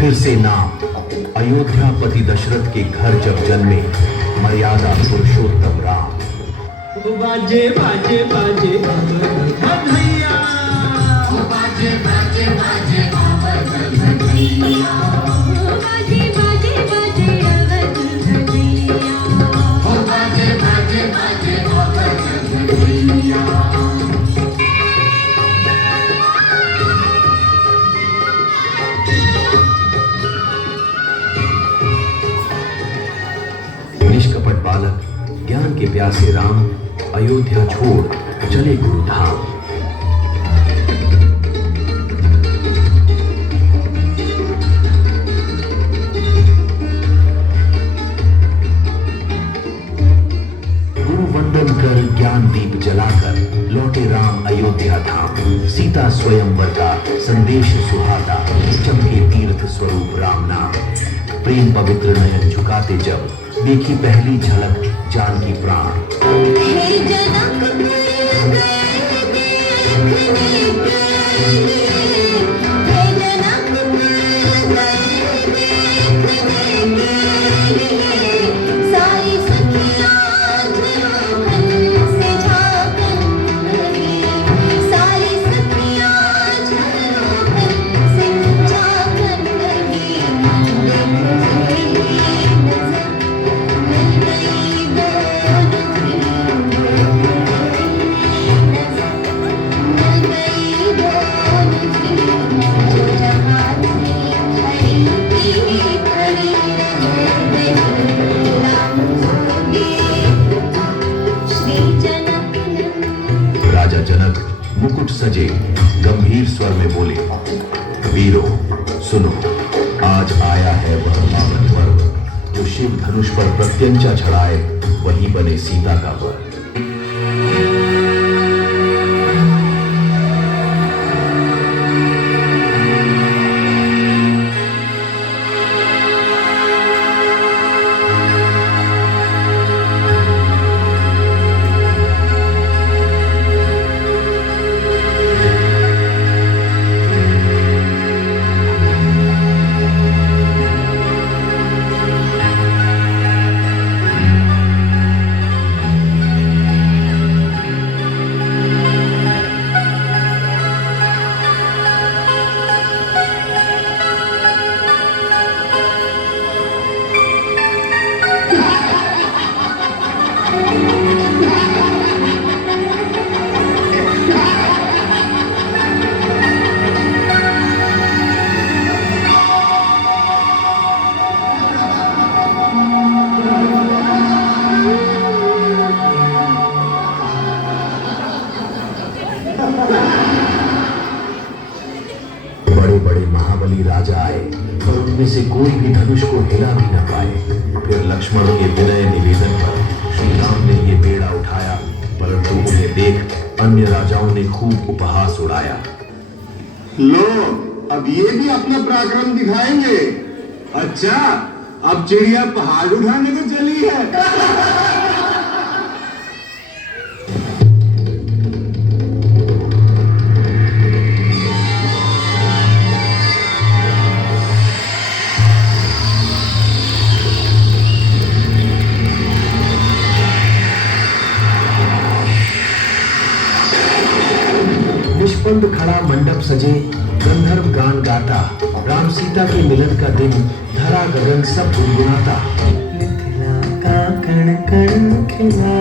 फिर से नाम अयोध्यापति दशरथ के घर जब जन्मे मर्यादा पुरुषोत्तम राम। बाजे बाजे बाजे बधैया, बाजे बाजे बाजे बधैया, बाजे बाजे बाजे अवध बधैया, बाजे बाजे बाजे अवध बधैया। निष्कपट बालक ज्ञान के प्यासे राम अयोध्या छोड़ चले गुरुधाम। गुरु वंदन कर ज्ञान दीप जलाकर लौटे राम अयोध्या धाम। सीता स्वयंवर का संदेश सुहाता चमके तीर्थ स्वरूप राम नाम। प्रेम पवित्र नयन झुकाते जब देखी पहली झलक जानकी प्राण। हे जनक सारी सखियां झरोखन से झांकन लगी, सारी सखियां झरोखन से झांकन लगी। राजा जनक मुकुट सजे गंभीर स्वर में बोले, वीरों सुनो, आज आया है वह पावन पर्व। जो शिव धनुष पर प्रत्यंचा चढ़ाए वही बने सीता का वर। बड़े बड़े महाबली राजा आए पर उनमें से कोई भी धनुष को हिला भी न पाए। फिर लक्ष्मण के विनय निवेदन पर श्री राम ने ये बेड़ा उठाया, परंतु उन्हें देख अन्य राजाओं ने खूब उपहास उड़ाया। लो, अब ये भी अपना पराक्रम दिखाएंगे। अच्छा, अब चिड़िया पहाड़ उठाने को चली है। निष्पन्द खड़ा मंडप सजे गंधर्व गान गाता। राम सीता के मिलन का दिन धरा गगन सब गुनगुनाता। मिथिला का कण कण खिला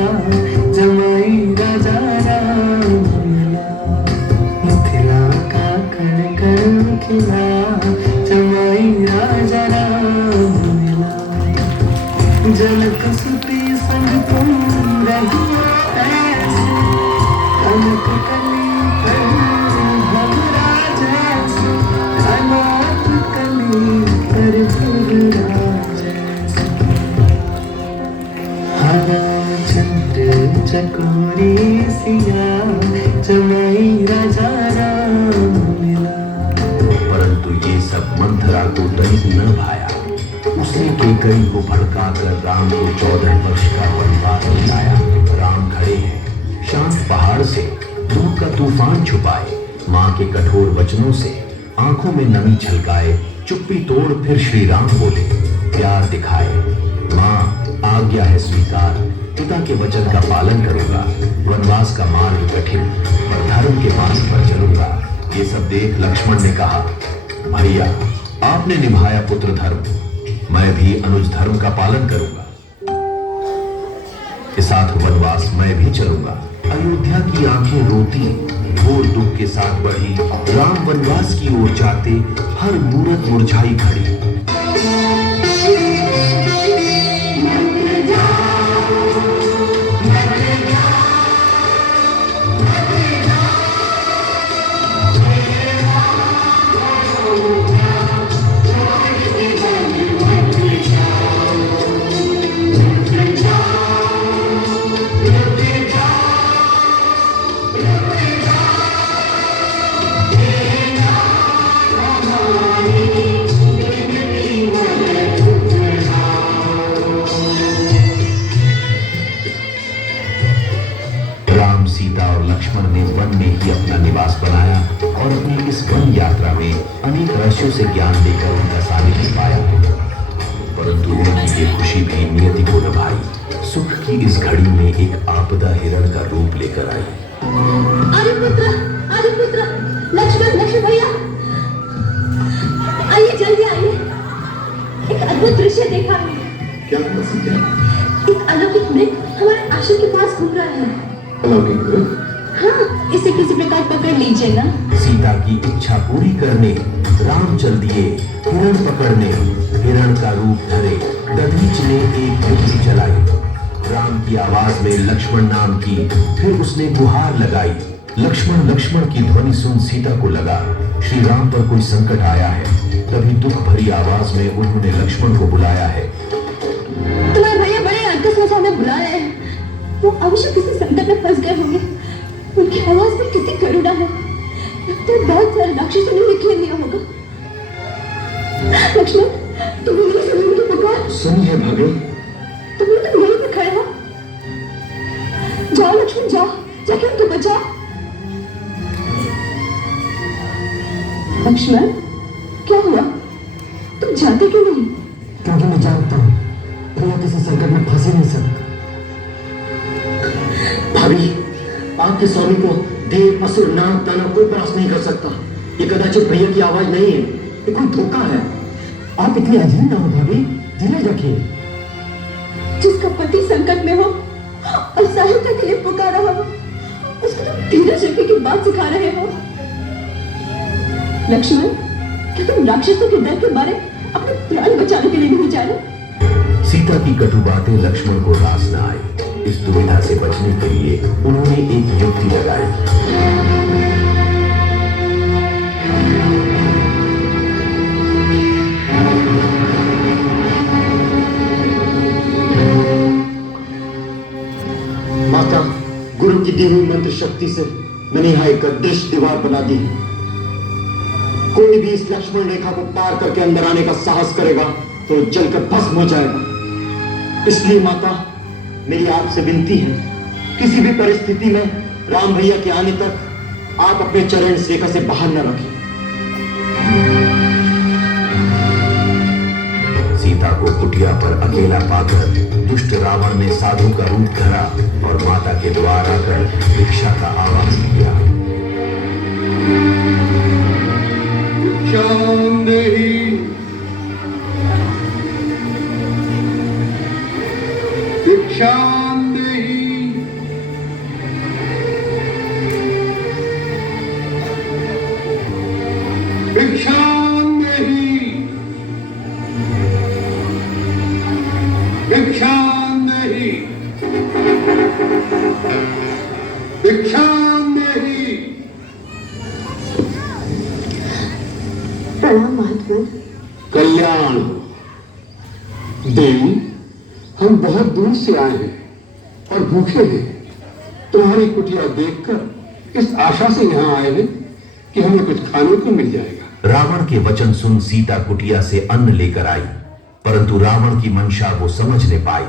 जमाई राजा राम मिला। मिथिला का कण कण खिला जमाई राजा राम मिला। जनक सुती संग तुम रही ऐसे, कनक कली पर भवरा जैसे, अनाथ कली पर भवरा जैसे। हरा चंद्र चकोरी सिया जमाई राजा राम मिला। परंतु ये सब मंथरा को तनिक न भाया। उसने केकई को भड़काकर राम को 14 वर्ष का वनवास दिलाया। राम खड़े हैं शांत पहाड़ से, दूध का तूफान छुपाए। माँ के कठोर वचनों से आंखों में नमी झलकाए, चुप्पी तोड़ फिर श्री राम बोले, प्यार दिखाए, माँ आज्ञा है स्वीकार, पिता के वचन का पालन करूंगा, वनवास का मार्ग कठिन पर धर्म के मार्ग पर चलूंगा। ये सब देख लक्ष्मण ने कहा, भैया आपने निभाया पुत्र धर्म, मैं भी अनुज धर्म का पालन करूंगा, के साथ वनवास मैं भी चलूंगा। अयोध्या की आंखें रोती घोर दुख के साथ बढ़ी, राम वनवास की ओर जाते हर मूरत मुरझाई खड़ी। सीता और लक्ष्मण ने वन में ही अपना निवास बनाया और अपनी इस वन यात्रा में अनेक रहस्यों से ज्ञान लेकर उनका सानिध्य पाया। परंतु उनकी ये खुशी भी नियति को न भाई। सुख की इस घड़ी में एक आपदा हिरण का रूप लेकर आई। आर्यपुत्र, लक्ष्मण भैया, आइए जल्दी आइए। एक अद्भुत दृश्य देखा है। क्या हुआ सीता? एक अलौकिक मृग हमारे आश्रम के पास घूम रहा है। अलौकिक मृग? हाँ, इसे किसी प्रकार पकड़ लीजिए ना। सीता की इच्छा पूरी करने राम चल दिए हिरण पकड़ने। हिरण का रूप धरे दधीच ने एक युक्ति चलाई। राम की आवाज में लक्ष्मण नाम की, फिर उसने गुहार लगाई। लक्ष्मण लक्ष्मण की ध्वनि सुन सीता को लगा श्री राम पर कोई संकट आया है। तभी दुख भरी आवाज में उन्होंने लक्ष्मण को बुलाया है। तुम्हारे भैया बड़े अटकस में हमें बुलाया है। वो अवश्य किसी संकट में फंस गए होंगे। उनकी आवाज में कितनी करुणा है। लगता है बहुत सारे राक्षसों ने घेर लिया होगा। लक्ष्मण, तुमने मेरी सुनी उनकी पुकार? सुनी है भाभी। तुम यहीं पे खड़े हो। जाओ लक्ष्मण, जाओ, जाके उनको बचाओ। लक्ष्मण, क्या हुआ? तुम जाते क्यों नहीं? क्योंकि मैं जानता हूँ भैया किसी संकट में फंस ही नहीं सकता। भाभी, आपके स्वामी को देव, असुर, नाग, दानव कोई परास्त नहीं कर सकता। ये कदाचित भैया की आवाज नहीं है, ये कोई धोखा है। आप इतनी अजीब ना हो भाभी, धीरज रखिए। जिसका पति संकट में हो और सहायता के लिए पुकार रहा हो, उसको तुम धीरज रखने की बात सिखा रहे हो। लक्ष्मण, क्या तुम राक्षसों के डर के मारे अपने प्राण बचाने के लिए नहीं जा रहे? सीता की कटु बातें लक्ष्मण को रास न आई। इस दुविधा से बचने के लिए उन्होंने एक युक्ति लगाई। माता, गुरु की दी हुई मंत्र शक्ति से मैंने यहाँ एक अदृश्य दीवार बना दी। कोई भी इस लक्ष्मण रेखा को पार करके अंदर आने का साहस करेगा तो जलकर भस्म हो जाएगा। इसलिए माता, मेरी आपसे विनती है, किसी भी परिस्थिति में राम भैया के आने तक आप अपने चरण इस रेखा से बाहर न रखें। सीता को कुटिया पर अकेला पाकर दुष्ट रावण ने साधु का रूप धरा और माता के द्वार आकर भिक्षा का आवाज किया। प्रणाम महात्मा। कल्याण। देवी, हम बहुत दूर से आए हैं और भूखे हैं। तुम्हारी कुटिया देखकर इस आशा से यहाँ आए हैं कि हमें कुछ खाने को मिल जाएगा। रावण के वचन सुन सीता कुटिया से अन्न लेकर आई, परंतु रावण की मंशा वो समझ न पाई।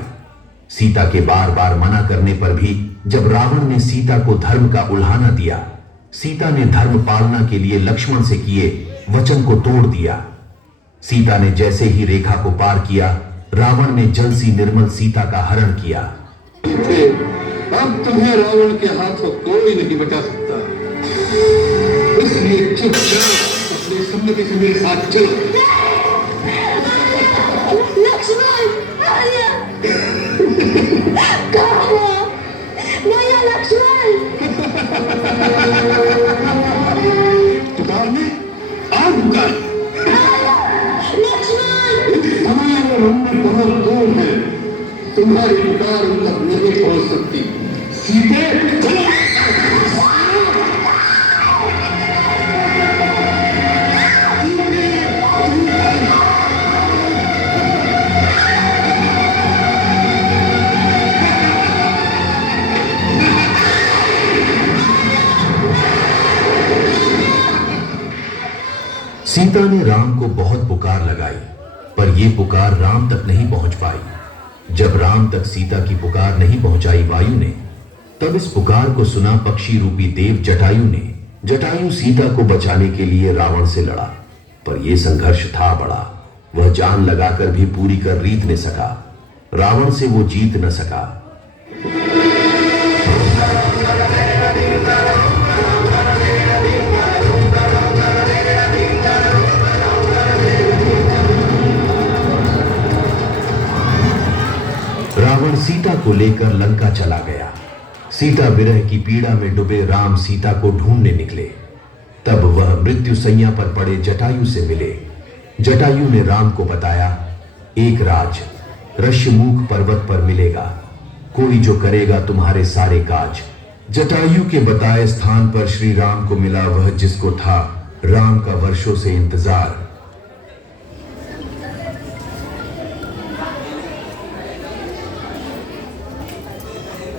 सीता के बार बार मना करने पर भी जब रावण ने सीता को धर्म का उल्हाना दिया, सीता ने धर्म पालना के लिए लक्ष्मण से किए वचन को तोड़ दिया। सीता ने जैसे ही रेखा को पार किया, रावण ने जल सी निर्मल सीता का हरण किया। अब तुम्हें रावण के हाथों कोई नहीं बचा सकता, इसलिए चुपचाप अपनी सम्मति से मेरे साथ चलो। लक्ष्मण कहाँ हो भैया? लक्ष्मण पुकारने आग पुकार। हमारे रंग बहुत दूर है, तुम्हारी पुकार उन तक नहीं पहुंच सकती। सीधे सीता ने राम को बहुत पुकार लगाई, पर यह पुकार राम तक नहीं पहुंच पाई। जब राम तक सीता की पुकार नहीं पहुंचाई वायु ने, तब इस पुकार को सुना पक्षी रूपी देव जटायु ने। जटायु सीता को बचाने के लिए रावण से लड़ा, पर यह संघर्ष था बड़ा। वह जान लगाकर भी पूरी कर रीत न सका, रावण से वो जीत न सका। रावण सीता को लेकर लंका चला गया। सीता विरह की पीड़ा में डूबे राम सीता को ढूंढने निकले। तब वह मृत्यु सैया पर पड़े जटायु से मिले। जटायु ने राम को बताया, एक राज ऋष्यमुख पर्वत पर मिलेगा, कोई जो करेगा तुम्हारे सारे काज। जटायु के बताए स्थान पर श्री राम को मिला वह जिसको था राम का वर्षों से इंतजार।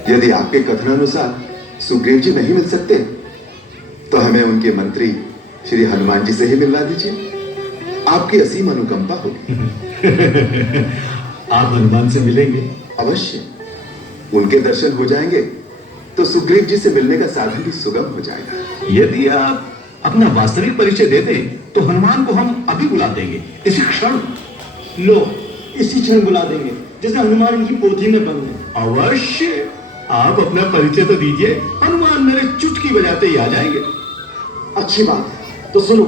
यदि आपके कथनानुसार सुग्रीव जी नहीं मिल सकते, तो हमें उनके मंत्री श्री हनुमान जी से ही मिलवा दीजिए। आपकी असीम अनुकंपा होगी। आप हनुमान से मिलेंगे? अवश्य। उनके दर्शन हो जाएंगे तो सुग्रीव जी से मिलने का साधन भी सुगम हो जाएगा। यदि आप अपना वास्तविक परिचय दे दें, तो हनुमान को हम अभी बुला देंगे, इसी क्षण। लो, इसी क्षण बुला देंगे, जैसे हनुमान इनकी पोथी में बंद है। अवश्य। आप अपना परिचय तो दीजिए, हनुमान मेरे चुटकी बजाते ही आ जाएंगे। अच्छी बात है, तो सुनो।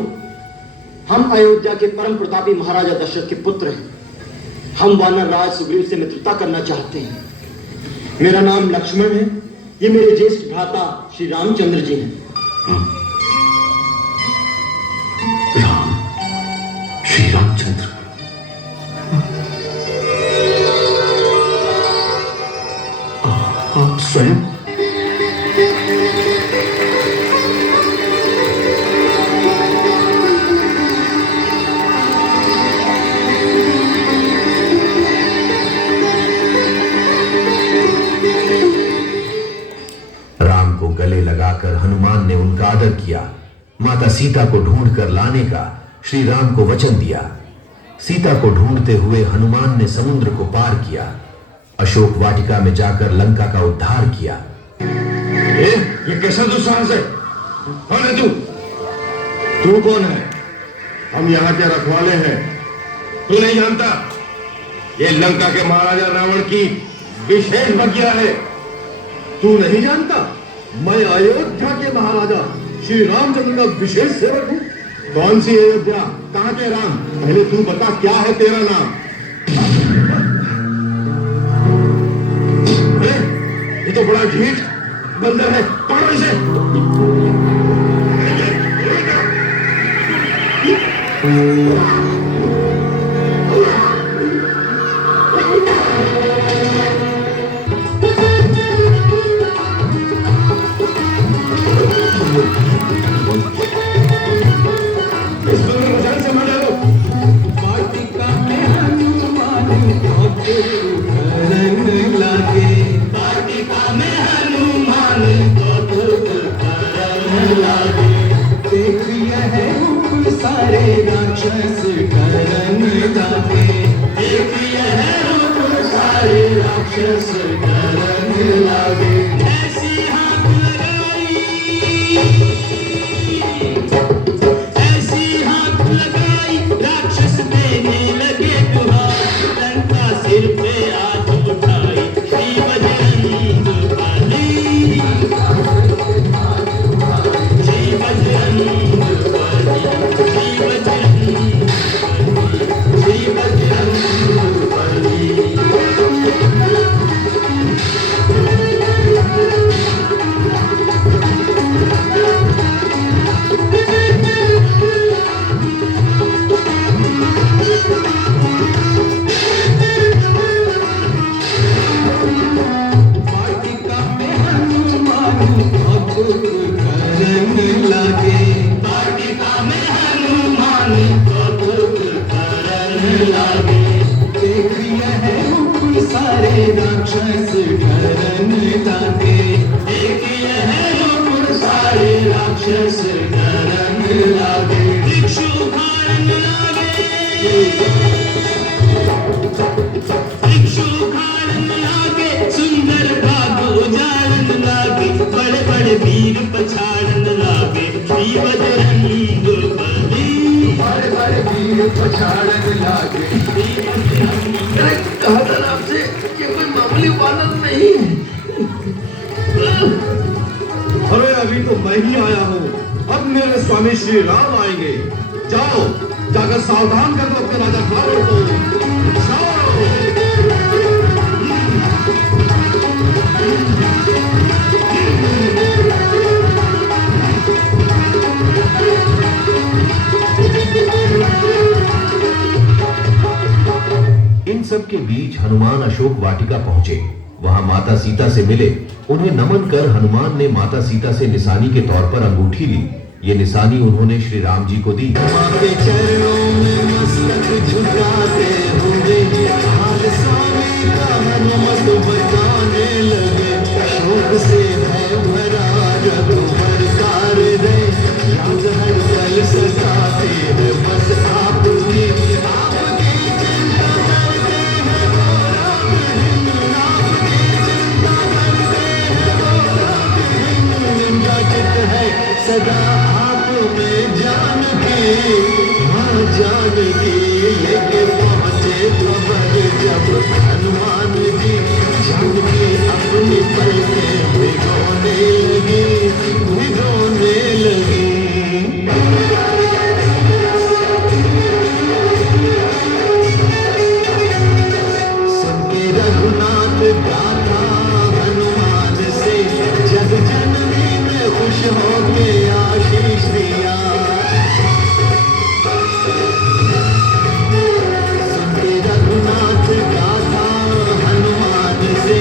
हम अयोध्या के परम प्रतापी महाराजा दशरथ के पुत्र हैं। हम वानर राज सुग्रीव से मित्रता करना चाहते हैं। मेरा नाम लक्ष्मण है, ये मेरे ज्येष्ठ भ्राता श्री रामचंद्र जी हैं। राम, श्री रामचंद्र। आप स्वयं? राम को गले लगाकर हनुमान ने उनका आदर किया। माता सीता को ढूंढकर लाने का श्री राम को वचन दिया। सीता को ढूंढते हुए हनुमान ने समुद्र को पार किया, अशोक वाटिका में जाकर लंका का उद्धार किया। ये कैसा दुस्साहस है? कौन है तू? तू कौन है? हम यहाँ के रखवाले हैं। तू नहीं जानता? ये लंका के महाराजा रावण की विशेष बगिया है। तू नहीं जानता? मैं अयोध्या के महाराजा श्री रामचंद्र का विशेष सेवक हूँ। कौन सी अयोध्या? कहाँ के राम? पहले तू बता, क्या है तेरा नाम? ये तो बड़ा ढीठ बंदर है, पकड़ो इसे। ऐसी हाथ लगाई राक्षस ने लागे। देख यह रूप सारे राक्षस डरन लागे। देख यह रूप सारे राक्षस डरन लागे। भिक्षु खारन लागे। भिक्षु खारन लागे। सुंदर बाग उजाड़न लागे। बड़े बड़े वीर पछाड़न लागे। श्री बजरंग बली। बड़े बड़े वीर पछाड़न लागे। मैंने कहा था ना आपसे कि कोई मामूली वानर नहीं है। अरे अभी तो मैं ही आया हूँ, अब मेरे स्वामी श्री राम आएंगे। जाओ, जाकर सावधान कर दो अपने राजा रावण को। जाओ। इन सब के बीच हनुमान अशोक वाटिका पहुंचे। वहां माता सीता से मिले। उन्हें नमन कर हनुमान ने माता सीता से निशानी के तौर पर अंगूठी ली। ये निशानी उन्होंने श्री राम जी को दी। माँ के चरणों में मस्तक झुकाते हुए हाल स्वामी का हनुमत बताने लगे। शोक से भय भरा रघुवर कार दे। राम हर पल सताते हैं बस आपकी चिंता करते हैं वो राम हिंद। आपकी चिंता करते हैं वो राम हिंद। निंदा चित है सदा आप में जानकी। हाँ जानकी लेके पहुंचे खबर जब हनुमान जी। जानकी अपनी पलकें भिगोने लगी। भिगोने लगी। सबके रघुनाथ गाथा हनुमान से। जग जननी ने खुश होके आशीष दिया। सबके रघुनाथ गाथा हनुमान से।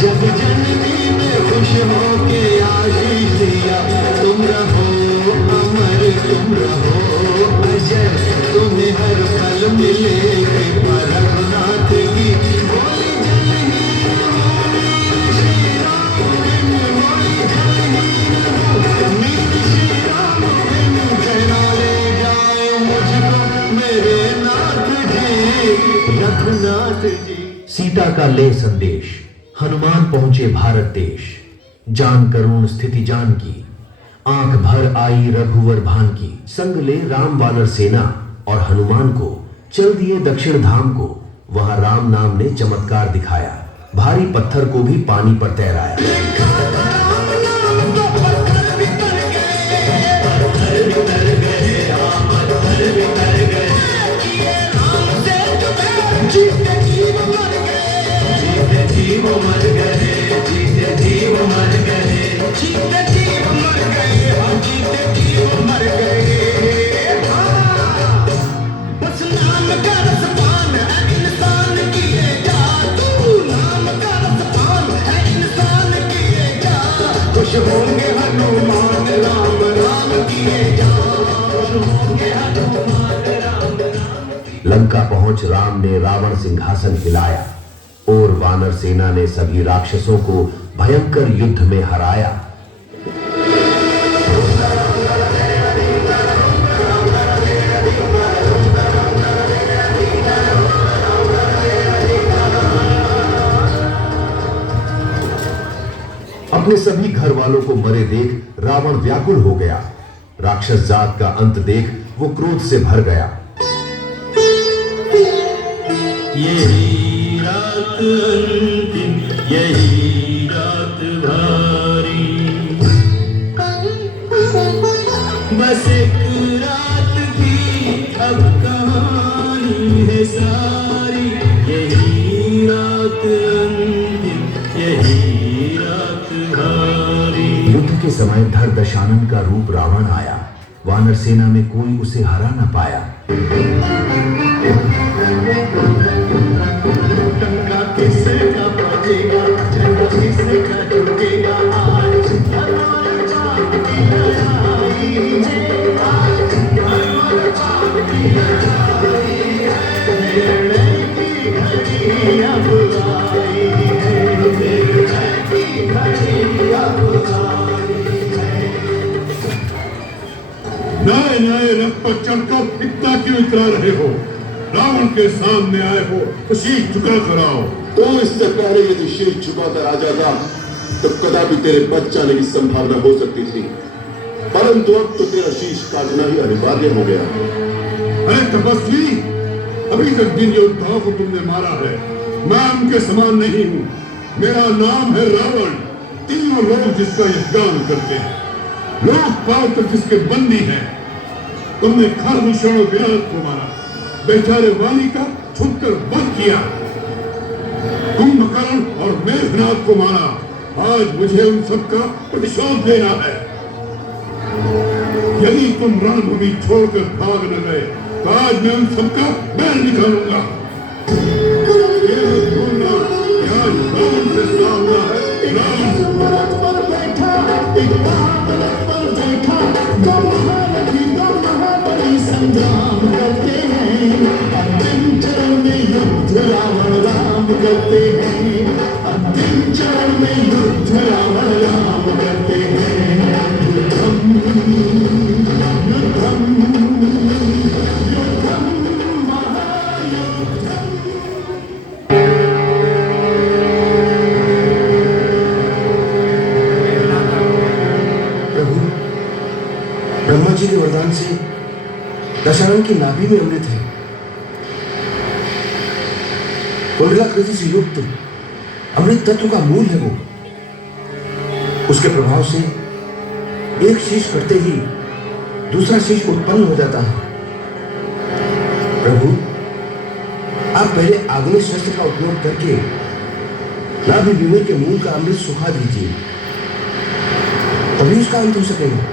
जग जननी ने खुश होके आशीष दिया। तुम रहो अमर, तुम रहो अजय। तुम्हें हर पल मिलेगी रघुनाथ की। बोली जलहीन हो वीर श्री राम बिन। बोली जलहीन हो वीर श्री राम बिन। कहना ले जाए मुझको मेरे नाथ जी। रघुनाथ जी। सीता का ले संदेश। हनुमान पहुंचे भारत देश। जान करुण स्थिति जान की। आंख भर आई रघुवर भान की। संग ले राम वानर सेना और हनुमान को चल दिए दक्षिण धाम को। वहां राम नाम ने चमत्कार दिखाया। भारी पत्थर को भी पानी पर तैराया। जीव मर गए। जीते जीव मर गए। जीते जीव मर गए। हाँ जीते जीव मर गए। बस नाम का रसपान है इंसान किए जा। तू नाम का रसपान है इंसान किए जा। खुश होंगे हनुमान राम राम किए जा। खुश होंगे हनुमान राम राम। लंका पहुंच राम ने रावण सिंहासन हिलाया और वानर सेना ने सभी राक्षसों को भयंकर युद्ध में हराया। अपने सभी घर वालों को मरे देख रावण व्याकुल हो गया। राक्षस जात का अंत देख वो क्रोध से भर गया। यही रात अंतिम, यही रात भारी। बस एक रात की अब कहानी है सारी। यही रात अंतिम, यही रात भारी। युद्ध के समय धर दशानन का रूप रावण आया। वानर सेना में कोई उसे हरा न पाया। टंका किसका बजेगा, झंडा किसका झुकेगा। आज हनुमान चाँद की लड़ाई है। आज हनुमान चाँद की लड़ाई है। पर चढ़कर इतना क्यों इतरा रहे हो? रावण के सामने आए हो तो शीश झुका कर आओ। तो इससे पहले यदि शीश झुकाकर आ जाता तो कदापि तेरे बच जाने की संभावना हो सकती थी, परंतु अब तो तेरा शीश काटना ही अनिवार्य हो गया। अरे तपस्वी, अभी तक जिन योद्धाओं को तुमने मारा है मैं उनके समान नहीं हूँ। मेरा नाम है रावण। तीनों लोग जिसका यज्ञान करते हैं, लोकपाल तक जिसके बंदी हैं। तुमने खरदूषण और विराट को मारा, बेचारे वाली का छुपकर वध किया। कुंभकर्ण और मेघनाथ को मारा। आज मुझे उन सबका प्रतिशोध लेना है। यदि तुम रणभूमि छोड़कर भाग न गए तो आज मैं उन सबका बैल निकालूंगा। ये मत भूलना कि आज रावण से सामना है रावण। संग्राम करते हैं, अंतिम चरण में युद्ध रावण राम करते हैं, अंतिम चरण में युद्ध रावण राम करते हैं। युद्धम युद्धम युद्धम महायुद्धम। प्रभु, ब्रह्मा जी के वरदान से दशानन की नाभि में अमृत है। कुंडलाकृति से युक्त अमृत तत्व का मूल है वो। उसके प्रभाव से एक शीश कटते ही दूसरा शीश उत्पन्न हो जाता है। प्रभु, आप पहले आग्नेय शस्त्र का उपयोग करके नाभि विवर के मूल का अमृत सुखा दीजिए, तभी उसका अंत हो सकेगा।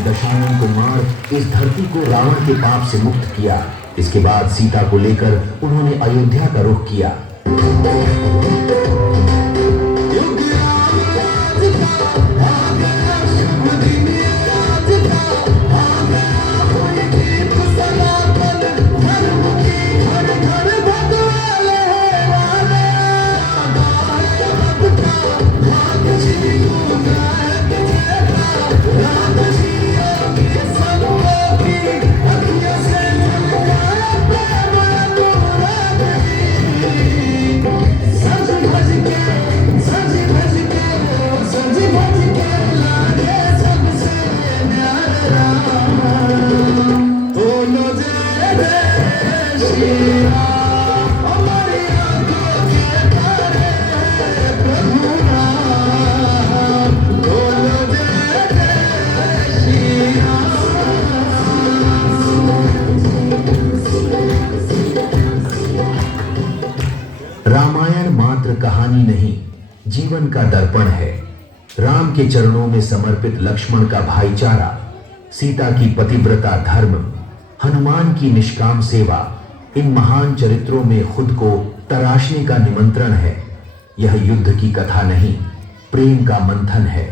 दशानन को मार इस धरती को रावण के पाप से मुक्त किया। इसके बाद सीता को लेकर उन्होंने अयोध्या का रुख किया। रामायण मात्र कहानी नहीं, जीवन का दर्पण है। राम के चरणों में समर्पित लक्ष्मण का भाईचारा, सीता की पतिव्रता धर्म, हनुमान की निष्काम सेवा, इन महान चरित्रों में खुद को तराशने का निमंत्रण है। यह युद्ध की कथा नहीं, प्रेम का मंथन है।